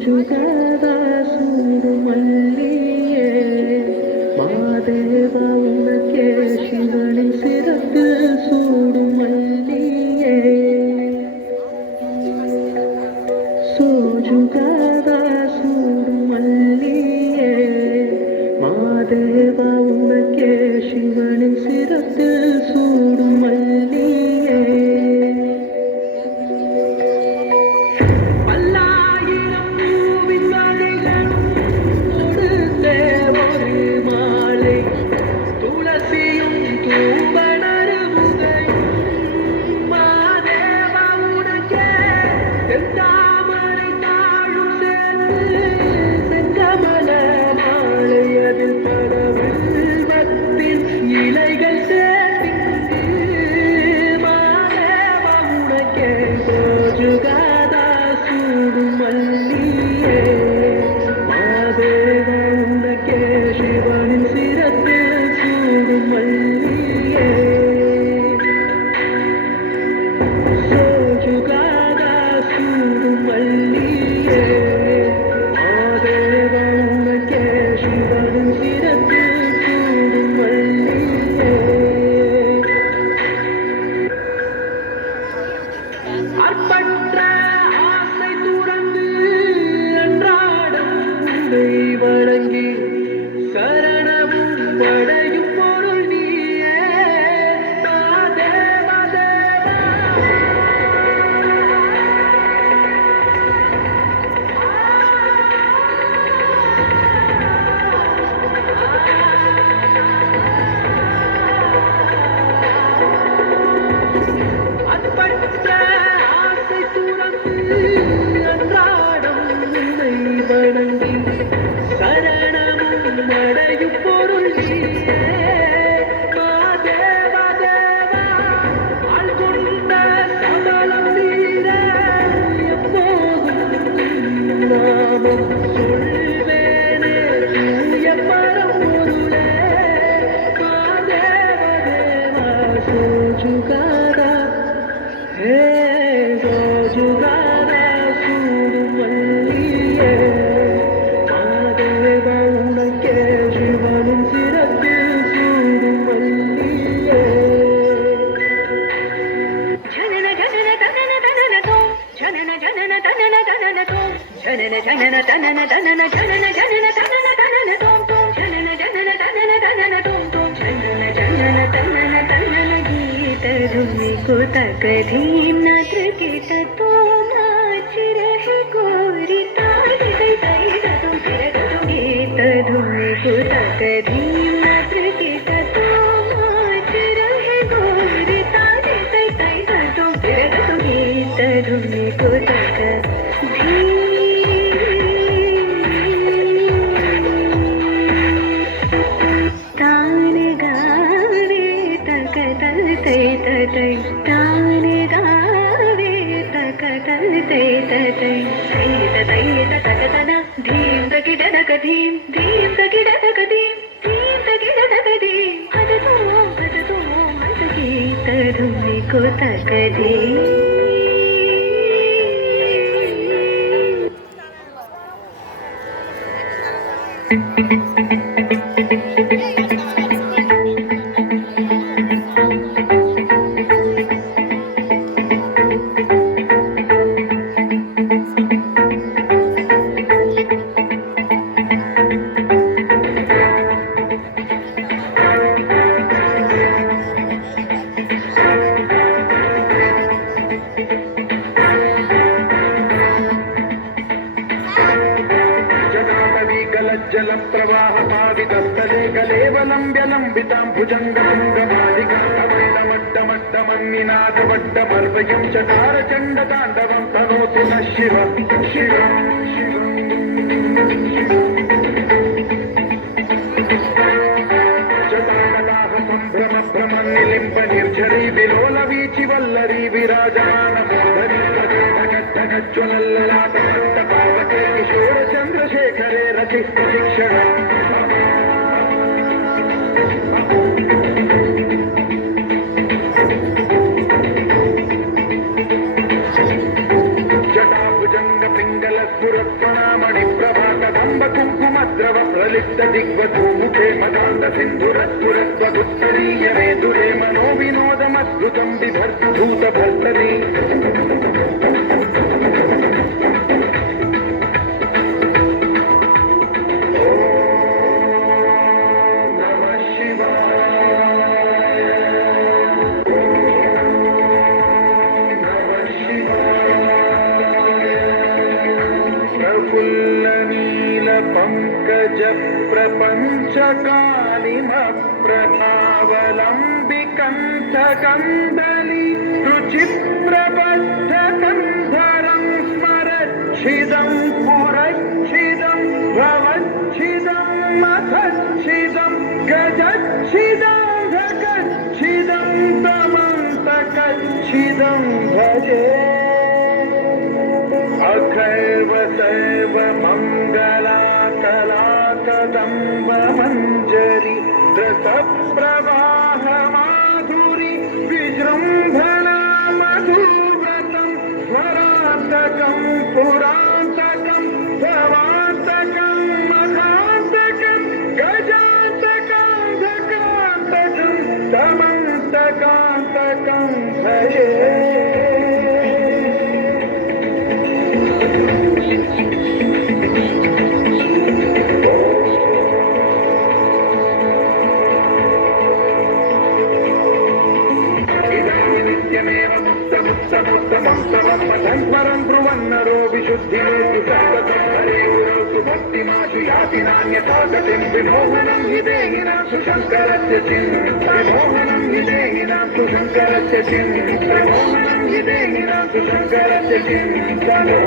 ಸೋಜುಗಾದ ಸೂಡು ಮಲ್ಲಿಯೇ ಮಾದೇವ ಉನಕ್ಕೆ ಶಿವನಿன் சிரத்தில் சூடும் மல்லியே சோஜுகாத சூடும் மல்லியே மாதேவ உனக்கே சிவனின் சிரத்தில் சூடும் மல்லியே பல்லாயிரம் பூவின் மலைகளும் கொடுத்தே ஒரு மாலை துளசியும் தூவனருமுகையும் மாதேவ உனக்கே செந்தாமரை தாழும் சேர்ந்து செங்கமல மாலை அதில் பல வில்வத்தின் இலைகள் சேர்த்து மாதேவ உனக்கே சோஜுகாதா சூடும் மல்லியே மாதேவ உனக்கே சிவனின் சிரத்தில் சூடும் மல்லியே சோஜுகாதா சூடும் மல்லியே மாதேவ உனக்கே சிவனின் சிரத்தில் சூடும் மல்லியே அற்பற்ற ஆசை துறந்து அன்றாடம் உன்னை வணங்கி சரணமும் படையும் பொருள் நீயே மாதேவ தேவா அற்பற்ற ஆசை துறந்து அன்றாடம் உன்னை வணங்கி சரணமும் அடையும் பொருள் நீயே மாதேவ தேவா ஆள்கொண்ட சபலம் தீர எப்போதும் நாமம் சொல்வேனே தூய பரம்பொருளே மாதேவ தேவா சோஜுகாதா ஹே சோஜுகாதா சூடும் மல்லியே மாதேவ உனக்கே சிவனின் சிரத்தில் சூடும் மல்லியே ஜனன ஜனன தனன தனன தோம் ஜனன ஜனன தனன தனன தோம் ஜனன ஜனன தனன தனன ஜனன ஜனன தனன தனன தோம் தோம் ஜனன ஜனன தனன தனன தோம் தோம் ஜனன ஜனன தனன தனன गीत धुनि को तक धीम नत्र कीट तो नाच रहे गोरी ताल गई गई तुम फिर तुम गीत धुनि को तक धीम नत्र कीट तो नाच रहे गोरी ताल गई गई तुम फिर तुम गीत धुनि को तक धीम तान गावे तक तल तै तै तान गावे तक तल तै तै तै तक तना धीम तकिडनक धीम धीम तकिडनक धीम धीम तकिडनक धीम हद तो हद गीत धुनि को तक धीम जलं प्रवाहपादितस्थले कलेवलम्ब्यलम्बितां भुजङ्गतुङ्गमालिकान्तमैलमड्डमड्डमन्निनादवड्डमर्वयं चकारचण्डताण्डवं तनोतु नः शिवं शिवं जटाकटाह सम्भ्रमभ्रमन्निलिम्बनिर्झरी विलोलवीचि वल्लरी विराजमानमोदरी ज्वलल्ललाटमण्डपावके किशोरचन्द्रशेखरे रचित शिक्षण जटाभुजङ्ग पिङ्गलस्फुरत्वना ललित दिग्वधूमुखे मदान्त सिन्धुरस्फुरस्वदुत्तरीय मेधुरे मनो विनोदमद्भुतं बिभर्तु भूतभर्तरि पंकज प्रपंच कालिमप्रभावलम्बिकंथकन्दली रुचि प्रबद्ध कंधरं स्मरच्छिदं पुरच्छिदं भवच्छिदं मथच्छिदं गजच्छिदं धकच्छिदं तमन्तकच्छिदं भजे अखैव सैव मंगला कलाकदम्ब मंजरी रसप्रवाह माधुरी विजृंभणा मधुव्रतं स्वरान्तकं पुरान्तकं भवान्तकं मखान्तकं गजान्तकं धकान्तकं समन्तकान्तकं भजे धन्वरं ब्रुवन्नरो विशुद्धिरेतु सर्वतं हरे गुरोस्तु भक्तिमाशु याति नान्यथा गतिं विमोहनं हि देहिनां सुशङ्करस्य चिन् विमोहनं हि देहिनां सुशङ्करस्य चिन् विमोहनं हि देहिनां सुशङ्करस्य चिन्तनो